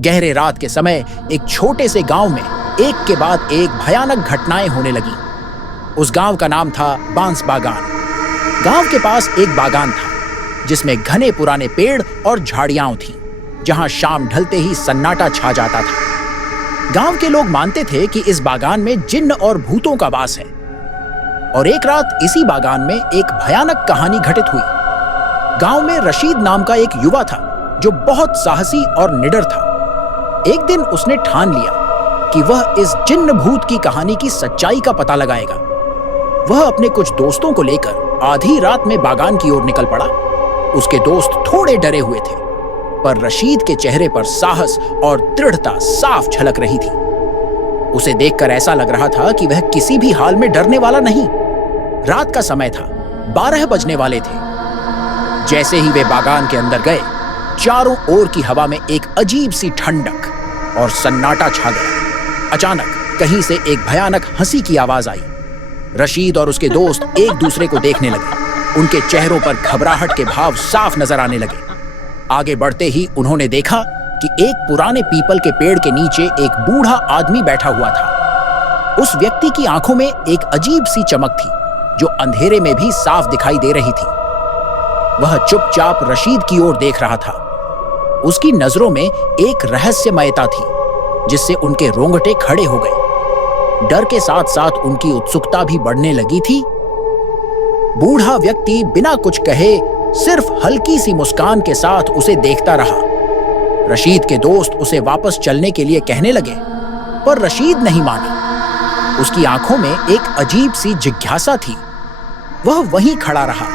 गहरे रात के समय एक छोटे से गांव में एक के बाद एक भयानक घटनाएं होने लगी। उस गांव का नाम था बांस बागान। गांव के पास एक बागान था जिसमें घने पुराने पेड़ और झाड़ियां थीं, जहां शाम ढलते ही सन्नाटा छा जाता था। गांव के लोग मानते थे कि इस बागान में जिन्न और भूतों का वास है। और एक रात इसी बागान में एक भयानक कहानी घटित हुई। गांव में रशीद नाम का एक युवा था जो बहुत साहसी और निडर था। एक दिन उसने ठान लिया कि वह इस जिन्न भूत की कहानी की सच्चाई का पता लगाएगा। वह अपने कुछ दोस्तों को लेकर आधी रात में बागान की ओर निकल पड़ा। उसके दोस्त थोड़े डरे हुए थे, पर रशीद के चेहरे पर साहस और दृढ़ता साफ झलक रही थी। उसे देखकर ऐसा लग रहा था कि वह किसी भी हाल में डरने वाला नहीं। रात का समय था, 12 बजने वाले थे। जैसे ही वे बागान के अंदर गए, चारों ओर की हवा में एक अजीब सी ठंडक और सन्नाटा छा गया। अचानक कहीं से एक भयानक हंसी की आवाज आई। रशीद और उसके दोस्त एक दूसरे को देखने लगे। उनके चेहरों पर घबराहट के भाव साफ नजर आने लगे। आगे बढ़ते ही उन्होंने देखा कि एक पुराने पीपल के पेड़ के नीचे एक बूढ़ा आदमी बैठा हुआ था। उस व्यक्ति की आंखों में एक अजीब सी चमक थी जो अंधेरे में भी साफ दिखाई दे रही थी। वह चुपचाप रशीद की ओर देख रहा था। उसकी नजरों में एक रहस्यमयता थी जिससे उनके रोंगटे खड़े हो गए। डर के साथ साथ उनकी उत्सुकता भी बढ़ने लगी थी। बूढ़ा व्यक्ति बिना कुछ कहे सिर्फ हल्की सी मुस्कान के साथ उसे देखता रहा। रशीद के दोस्त उसे वापस चलने के लिए कहने लगे, पर रशीद नहीं माना। उसकी आंखों में एक अजीब सी जिज्ञासा थी। वह वहीं खड़ा रहा।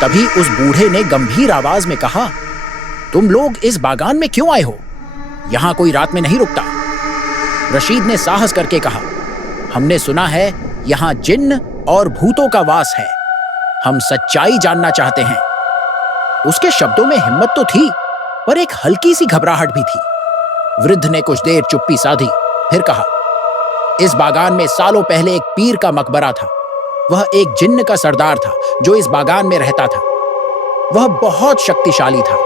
तभी उस बूढ़े ने गंभीर आवाज में कहा, तुम लोग इस बागान में क्यों आए हो? यहां कोई रात में नहीं रुकता। रशीद ने साहस करके कहा, हमने सुना है यहां जिन्न और भूतों का वास है। हम सच्चाई जानना चाहते हैं। उसके शब्दों में हिम्मत तो थी, पर एक हल्की सी घबराहट भी थी। वृद्ध ने कुछ देर चुप्पी साधी, फिर कहा, इस बागान में सालों पहले एक पीर का मकबरा था। वह एक जिन्न का सरदार था जो इस बागान में रहता था। वह बहुत शक्तिशाली था।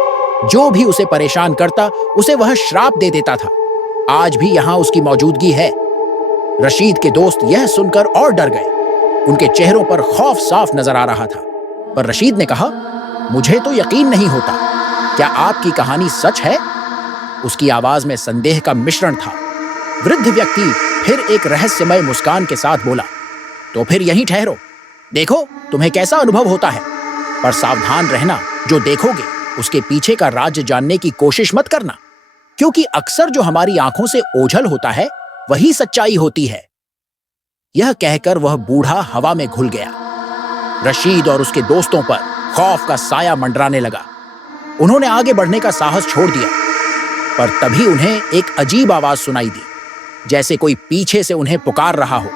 जो भी उसे परेशान करता उसे वह श्राप दे देता था। आज भी यहां उसकी मौजूदगी है। रशीद के दोस्त यह सुनकर और डर गए। उनके चेहरों पर खौफ साफ नजर आ रहा था। पर रशीद ने कहा, मुझे तो यकीन नहीं होता। क्या आपकी कहानी सच है? उसकी आवाज में संदेह का मिश्रण था। वृद्ध व्यक्ति फिर एक रहस्यमय मुस्कान के साथ बोला, तो फिर यहीं ठहरो। देखो तुम्हें कैसा अनुभव होता है। पर सावधान रहना, जो देखोगे उसके पीछे का राज जानने की कोशिश मत करना, क्योंकि अक्सर जो हमारी आंखों से ओझल होता है वही सच्चाई होती है। यह कहकर वह बूढ़ा हवा में घुल गया। रशीद और उसके दोस्तों पर खौफ का साया मंडराने लगा। उन्होंने आगे बढ़ने का साहस छोड़ दिया, पर तभी उन्हें एक अजीब आवाज सुनाई दी, जैसे कोई पीछे से उन्हें पुकार रहा हो।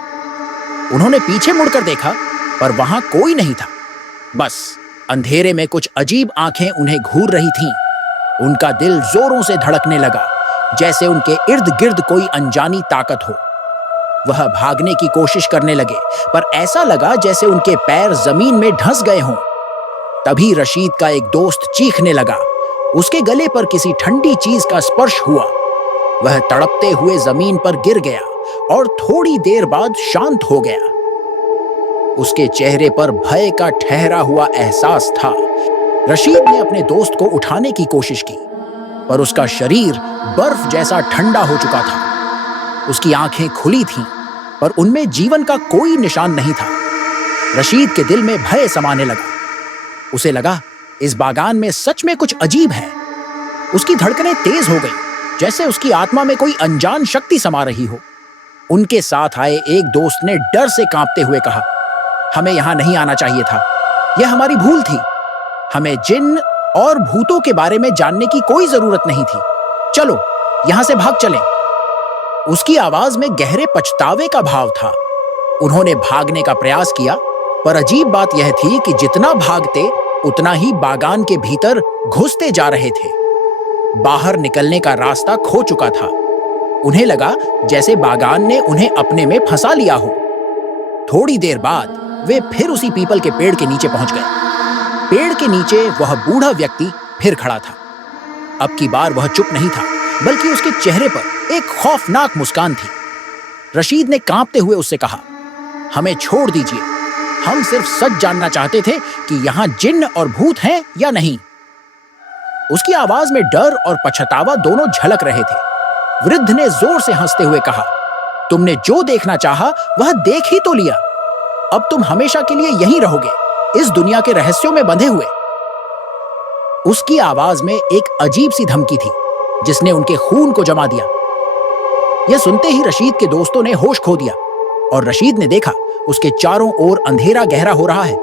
उन्होंने पीछे मुड़कर देखा, पर वहां कोई नहीं था। बस अंधेरे में कुछ अजीब आंखें उन्हें घूर रही थीं। उनका दिल जोरों से धड़कने लगा, जैसे उनके इर्द गिर्द कोई अनजानी ताकत हो। वह भागने की कोशिश करने लगे, पर ऐसा लगा जैसे उनके पैर जमीन में धंस गए हों। तभी रशीद का एक दोस्त चीखने लगा। उसके गले पर किसी ठंडी चीज का स्पर्श हुआ। वह तड़पते हुए जमीन पर गिर गया और थोड़ी देर बाद शांत हो गया। उसके चेहरे पर भय का ठहरा हुआ एहसास था। रशीद ने अपने दोस्त को उठाने की कोशिश की, पर उसका शरीर बर्फ जैसा ठंडा हो चुका था। उसकी आंखें खुली थीं, पर उनमें जीवन का कोई निशान नहीं था। रशीद के दिल में भय समाने लगा। उसे लगा इस बागान में सच में कुछ अजीब है। उसकी धड़कनें तेज हो गई, जैसे उसकी आत्मा में कोई अनजान शक्ति समा रही हो। उनके साथ आए एक दोस्त ने डर से कांपते हुए कहा, हमें यहां नहीं आना चाहिए था। यह हमारी भूल थी। हमें जिन्न और भूतों के बारे में जानने की कोई जरूरत नहीं थी। चलो यहां से भाग चलें। उसकी आवाज में गहरे पछतावे का भाव था। उन्होंने भागने का प्रयास किया, पर अजीब बात यह थी कि जितना भागते उतना ही बागान के भीतर घुसते जा रहे थे। बाहर निकलने का रास्ता खो चुका था। उन्हें लगा जैसे बागान ने उन्हें अपने में फंसा लिया हो। थोड़ी देर बाद वे फिर उसी पीपल के पेड़ के नीचे पहुंच गए। पेड़ के नीचे वह बूढ़ा व्यक्ति फिर खड़ा था। अब की बार वह चुप नहीं था, बल्कि उसके चेहरे पर एक खौफनाक मुस्कान थी। रशीद ने कांपते हुए उससे कहा, हमें छोड़ दीजिए, हम सिर्फ सच जानना चाहते थे कि यहाँ जिन्न और भूत हैं या नहीं। उसकी आवाज में डर और पछतावा दोनों झलक रहे थे। वृद्ध ने जोर से हंसते हुए कहा, तुमने जो देखना चाहा वह देख ही तो लिया। अब तुम हमेशा के लिए यहीं रहोगे, इस दुनिया के रहस्यों में बंधे हुए। उसकी आवाज में एक अजीब सी धमकी थी जिसने उनके खून को जमा दिया। यह सुनते ही रशीद के दोस्तों ने होश खो दिया और रशीद ने देखा उसके चारों ओर अंधेरा गहरा हो रहा है।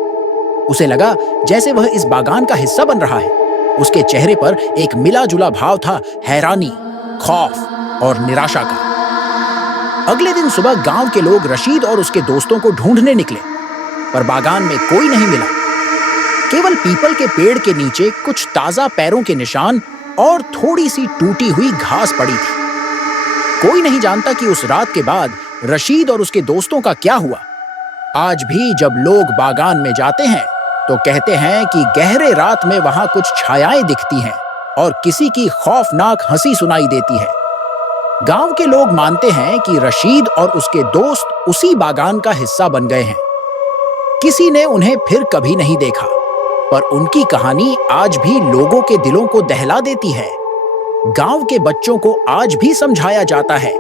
उसे लगा जैसे वह इस बागान का हिस्सा बन रहा है। उसके चेहरे पर एक मिला जुला भाव था, हैरानी, खौफ और निराशा का। अगले दिन सुबह गांव के लोग रशीद और उसके दोस्तों को ढूंढने निकले, पर बागान में कोई नहीं मिला। केवल पीपल के पेड़ के नीचे कुछ ताजा पैरों के निशान और थोड़ी सी टूटी हुई घास पड़ी थी। कोई नहीं जानता कि उस रात के बाद रशीद और उसके दोस्तों का क्या हुआ। आज भी जब लोग बागान में जाते हैं तो कहते हैं कि गहरे रात में वहां कुछ छायाएं दिखती हैं और किसी की खौफनाक हंसी सुनाई देती है। गांव के लोग मानते हैं कि रशीद और उसके दोस्त उसी बागान का हिस्सा बन गए हैं। किसी ने उन्हें फिर कभी नहीं देखा, पर उनकी कहानी आज भी लोगों के दिलों को दहला देती है। गांव के बच्चों को आज भी समझाया जाता है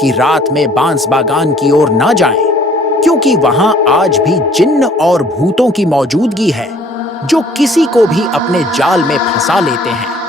कि रात में बांस बागान की ओर ना जाएं, क्योंकि वहां आज भी जिन्न और भूतों की मौजूदगी है जो किसी को भी अपने जाल में फंसा लेते हैं।